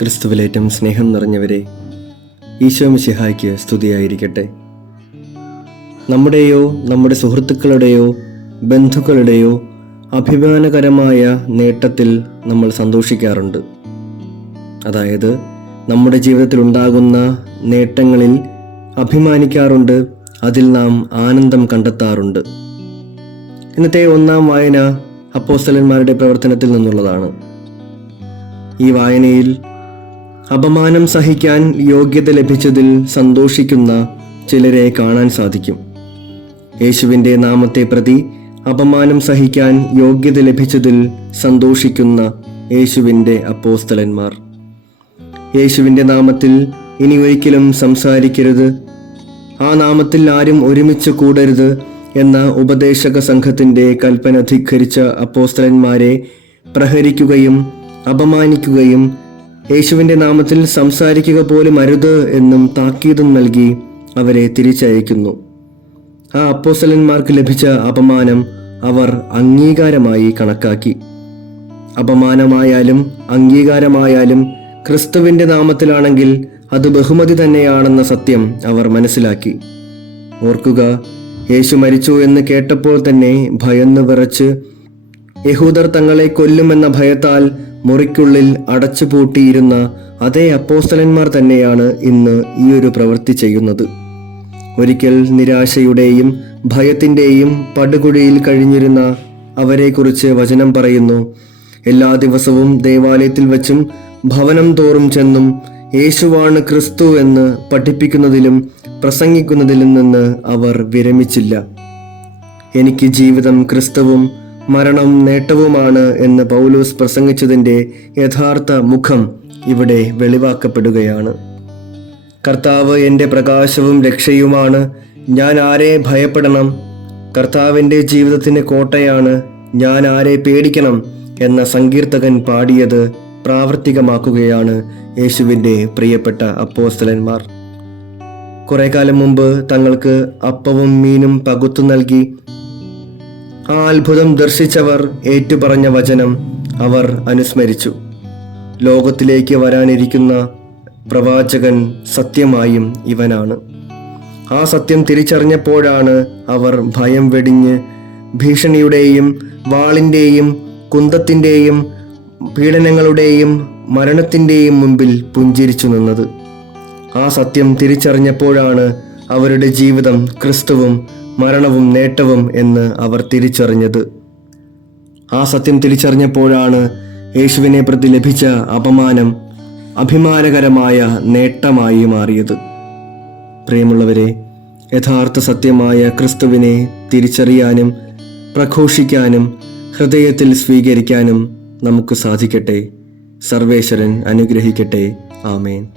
ക്രിസ്തുവിലേറ്റം സ്നേഹം നിറഞ്ഞവരെ ഈശോ മിശിഹായ്ക്ക് സ്തുതിയായിരിക്കട്ടെ. നമ്മുടെയോ നമ്മുടെ സുഹൃത്തുക്കളുടെയോ ബന്ധുക്കളുടെയോ അഭിമാനകരമായ നേട്ടത്തിൽ നമ്മൾ സന്തോഷിക്കാറുണ്ട്. അതായത് നമ്മുടെ ജീവിതത്തിൽ ഉണ്ടാകുന്ന നേട്ടങ്ങളിൽ അഭിമാനിക്കാറുണ്ട് അതിൽ നാം ആനന്ദം കണ്ടെത്താറുണ്ട്. ഇന്നത്തെ ഒന്നാം വായന അപ്പോസ്തലന്മാരുടെ പ്രവർത്തനത്തിൽ നിന്നുള്ളതാണ്. ഈ വായനയിൽ അപമാനം സഹിക്കാൻ യോഗ്യത ലഭിച്ചതിൽ സന്തോഷിക്കുന്ന ചിലരെ കാണാൻ സാധിക്കും. യേശുവിന്റെ നാമത്തെ പ്രതി അപമാനം സഹിക്കാൻ യോഗ്യത ലഭിച്ചതിൽ സന്തോഷിക്കുന്ന യേശുവിന്റെ അപ്പോസ്തലന്മാർ. യേശുവിന്റെ നാമത്തിൽ ഇനി ഒരിക്കലും സംസാരിക്കരുത്. ആ നാമത്തിൽ ആരും ഒരുമിച്ച് കൂടരുത് എന്ന ഉപദേശക സംഘത്തിന്റെ കൽപ്പന ധിഖരിച്ച അപ്പോസ്തലന്മാരെ പ്രഹരിക്കുകയും അപമാനിക്കുകയും യേശുവിന്റെ നാമത്തിൽ സംസാരിക്കുക പോലും അരുത് എന്നും താക്കീതും നൽകി അവരെ തിരിച്ചയക്കുന്നു. ആ അപ്പോസലന്മാർക്ക് ലഭിച്ച അപമാനം അവർ അംഗീകാരമായി കണക്കാക്കി. അപമാനമായാലും അംഗീകാരമായാലും ക്രിസ്തുവിന്റെ നാമത്തിലാണെങ്കിൽ അത് ബഹുമതി തന്നെയാണെന്ന സത്യം അവർ മനസ്സിലാക്കി. ഓർക്കുക യേശു മരിച്ചു എന്ന് കേട്ടപ്പോൾ തന്നെ ഭയന്ന് വിറച്ച് യഹൂദർ തങ്ങളെ കൊല്ലുമെന്ന ഭയത്താൽ മുറിക്കുള്ളിൽ അടച്ചുപൂട്ടിയിരുന്ന അതേ അപ്പോസ്തലന്മാർ തന്നെയാണ് ഇന്ന് ഈ ഒരു പ്രവൃത്തി ചെയ്യുന്നത്. ഒരിക്കൽ നിരാശയുടെയും ഭയത്തിന്റെയും പടുകുഴിയിൽ കഴിഞ്ഞിരുന്ന അവരെക്കുറിച്ച് വചനം പറയുന്നു. എല്ലാ ദിവസവും ദേവാലയത്തിൽ വച്ചും ഭവനം തോറും ചെന്നും യേശുവാണ് ക്രിസ്തു എന്ന് പഠിപ്പിക്കുന്നതിലും പ്രസംഗിക്കുന്നതിലും നിന്ന് അവർ വിരമിച്ചില്ല. എനിക്ക് ജീവിതം ക്രിസ്തുവും മരണം നേട്ടവുമാണ് എന്ന് പൗലൂസ് പ്രസംഗിച്ചതിന്റെ യഥാർത്ഥ മുഖം ഇവിടെ വെളിവാക്കപ്പെടുകയാണ്. കർത്താവ് എന്റെ പ്രകാശവും രക്ഷയുമാണ്. ഞാൻ ആരെ ഭയപ്പെടണം? കർത്താവിന്റെ ജീവിതത്തിന്റെ കോട്ടയാണ് ഞാൻ ആരെ പേടിക്കണം എന്ന സങ്കീർത്തകൻ പാടിയത് പ്രാവർത്തികമാക്കുകയാണ് യേശുവിന്റെ പ്രിയപ്പെട്ട അപ്പോസ്തലന്മാർ. കുറെ കാലം മുമ്പ് തങ്ങൾക്ക് അപ്പവും മീനും പകുത്തു നൽകി ആ അത്ഭുതം ദർശിച്ചവർ ഏറ്റുപറഞ്ഞ വചനം അവർ അനുസ്മരിച്ചു. ലോകത്തിലേക്ക് വരാനിരിക്കുന്ന പ്രവാചകൻ സത്യമായും ഇവനാണ്. ആ സത്യം തിരിച്ചറിഞ്ഞപ്പോഴാണ് അവർ ഭയം വെടിഞ്ഞ് ഭീഷണിയുടെയും വാളിന്റെയും കുന്തത്തിന്റെയും പീഡനങ്ങളുടെയും മരണത്തിന്റെയും മുമ്പിൽ പുഞ്ചിരിച്ചു നിന്നത്. ആ സത്യം തിരിച്ചറിഞ്ഞപ്പോഴാണ് അവരുടെ ജീവിതം ക്രിസ്തുവും മരണവും നേട്ടവും എന്ന് അവർ തിരിച്ചറിഞ്ഞത്. ആ സത്യം തിരിച്ചറിഞ്ഞപ്പോഴാണ് യേശുവിനെ പ്രതി ലഭിച്ച അപമാനം അഭിമാനകരമായ നേട്ടമായി മാറിയത്. പ്രിയമുള്ളവരെ യഥാർത്ഥ സത്യമായ ക്രിസ്തുവിനെ തിരിച്ചറിയാനും പ്രഘോഷിക്കാനും ഹൃദയത്തിൽ സ്വീകരിക്കാനും നമുക്ക് സാധിക്കട്ടെ. സർവേശ്വരൻ അനുഗ്രഹിക്കട്ടെ. ആമേൻ.